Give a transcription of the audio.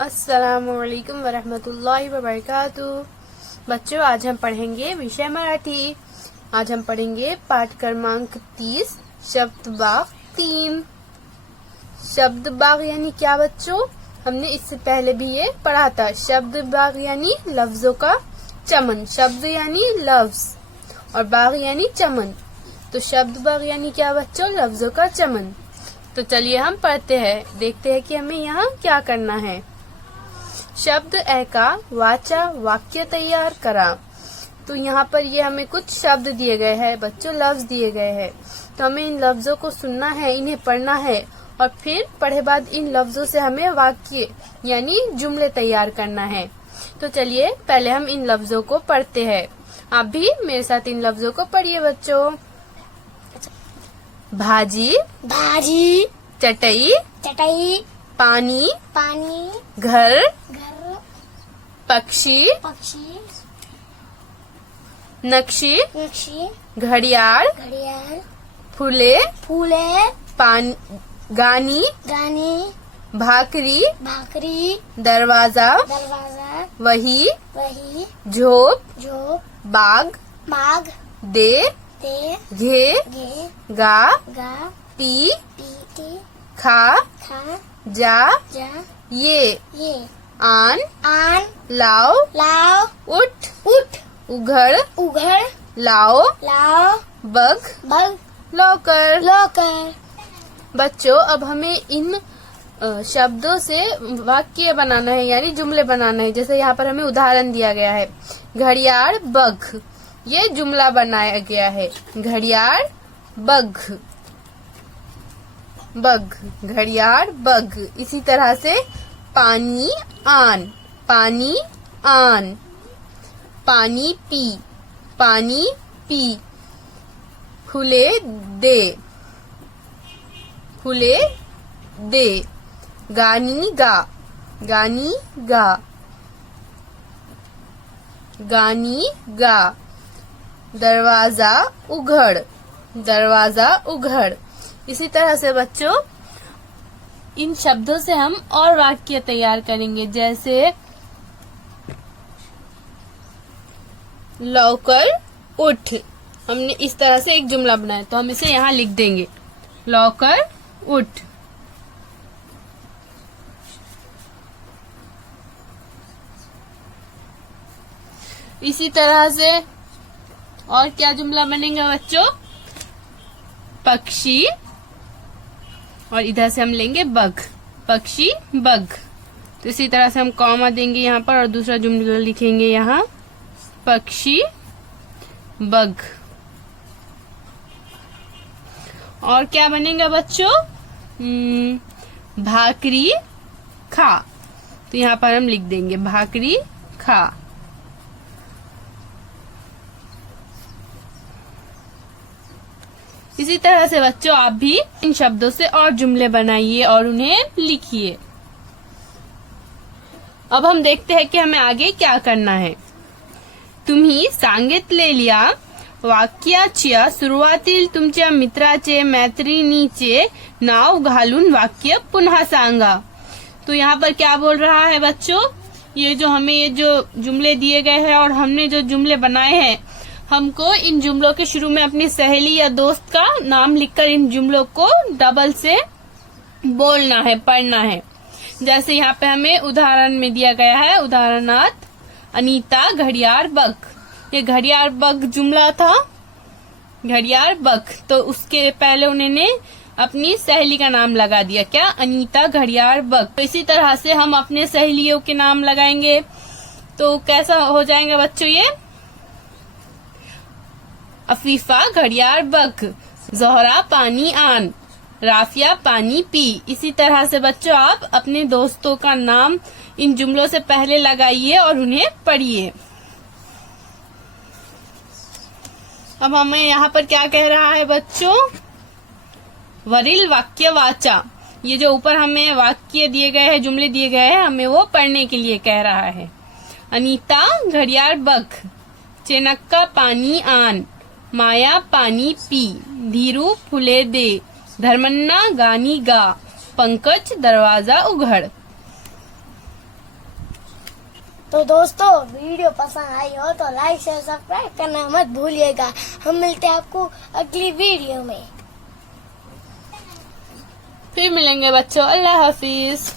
अस्सलामुअलैकुम वरहमतुल्लाहि वबरकातुह। बच्चों, आज हम पढ़ेंगे विषय मराठी। आज हम पढ़ेंगे पाठ क्रमांक 30 शब्द बाग 3। शब्द बाग यानी क्या बच्चों? हमने इससे पहले भी ये पढ़ा था। शब्द बाग यानी लफ्जों का चमन। शब्द यानी लफ्ज और बाग यानी चमन। तो शब्द बाग यानी क्या बच्चों? लफ्जों का चमन। तो चलिए हम पढ़ते हैं, देखते हैं कि हमें यहाँ क्या करना है। शब्द ऐका वाचा वाक्य तैयार करा। तो यहाँ पर ये हमें कुछ शब्द दिए गए हैं बच्चों, लफ्ज दिए गए हैं। तो हमें इन लफ्जों को सुनना है, इन्हें पढ़ना है और फिर पढ़े बाद इन लफ्जों से हमें वाक्य यानी जुमले तैयार करना है। तो चलिए पहले हम इन लफ्जों को पढ़ते हैं। आप भी मेरे साथ इन लफ्जों को पढ़िए बच्चों। भाजी भाजी, चटई चटाई, पानी पानी, घर घर, पक्षी पक्षी, नक्शी नक्शी, घड़ियाल घड़ियाल, फुले फूले, पानी गानी गानी, भाकरी भाकरी, दरवाजा दरवाजा, वही वही, झोप झोप, बाग बाग, दे ते, घे गे, गा गा, पी पीते, खा खा, जा जा, ये आन आन, लाओ लाव, उठ उठ, उघड़ उघड़, लाओ लाव, बग बग, लौकर। लोकर। बच्चों, अब हमें इन शब्दों से वाक्य बनाना है यानी जुमले बनाना है। जैसे यहाँ पर हमें उदाहरण दिया गया है, घड़ियाल बग, ये जुमला बनाया गया है। घड़ियाल बग, बग, घड़ियाल बग। इसी तरह से पानी आन, पानी आन, पानी पी, पानी पी, खुले दे, खुले दे, गानी गा, गानी गा, गानी गा, दरवाजा उघड़, दरवाजा उघड़। इसी तरह से बच्चों इन शब्दों से हम और वाक्य तैयार करेंगे। जैसे लौकर उठ, हमने इस तरह से एक जुमला बनाया तो हम इसे यहाँ लिख देंगे, लौकर उठ। इसी तरह से और क्या जुमला बनेगा बच्चों? पक्षी और इधर से हम लेंगे बग, पक्षी बग। तो इसी तरह से हम कॉमा देंगे यहाँ पर और दूसरा जुमला लिखेंगे यहाँ, पक्षी बग। और क्या बनेगा बच्चों? भाकरी खा। तो यहाँ पर हम लिख देंगे भाकरी खा। इसी तरह से बच्चों आप भी इन शब्दों से और जुमले बनाइए और उन्हें लिखिए। अब हम देखते हैं कि हमें आगे क्या करना है। तुम्ही सांगितलेल्या वाक्याच्या सुरुवातील तुमच्या मित्राचे मैत्रिणीचे नाव घालून वाक्य पुन्हा सांगा। तो यहाँ पर क्या बोल रहा है बच्चों? ये जो जुमले दिए गए हैं और हमने जो जुमले बनाए हैं, हमको इन जुमलों के शुरू में अपनी सहेली या दोस्त का नाम लिखकर इन जुमलों को डबल से बोलना है, पढ़ना है। जैसे यहाँ पे हमें उदाहरण में दिया गया है, उदाहरणार्थ अनीता घड़ियाल बग। ये घड़ियाल बग जुमला था, घड़ियाल बग। तो उसके पहले उन्होंने अपनी सहेली का नाम लगा दिया, क्या? अनीता घड़ियाल बग। तो इसी तरह से हम अपने सहेलियों के नाम लगाएंगे तो कैसा हो जाएगा बच्चों? ये अफीफा घड़ियाल बग, जोहरा पानी आन, राफिया पानी पी। इसी तरह से बच्चों आप अपने दोस्तों का नाम इन जुमलों से पहले लगाइए और उन्हें पढ़िए। अब हमें यहाँ पर क्या कह रहा है बच्चों? वरील वाक्य वाचा। ये जो ऊपर हमें वाक्य दिए गए हैं, जुमले दिए गए हैं, हमें वो पढ़ने के लिए कह रहा है। अनीता घड़ियाल बग, चेनक्का पानी आन, माया पानी पी, धीरू फुले दे, धर्मन्ना गानी गा, पंकज दरवाजा उघड़। तो दोस्तों वीडियो पसंद आई हो तो लाइक शेयर सब्सक्राइब करना मत भूलिएगा। हम मिलते हैं आपको अगली वीडियो में। फिर मिलेंगे बच्चों, अल्लाह हाफिज।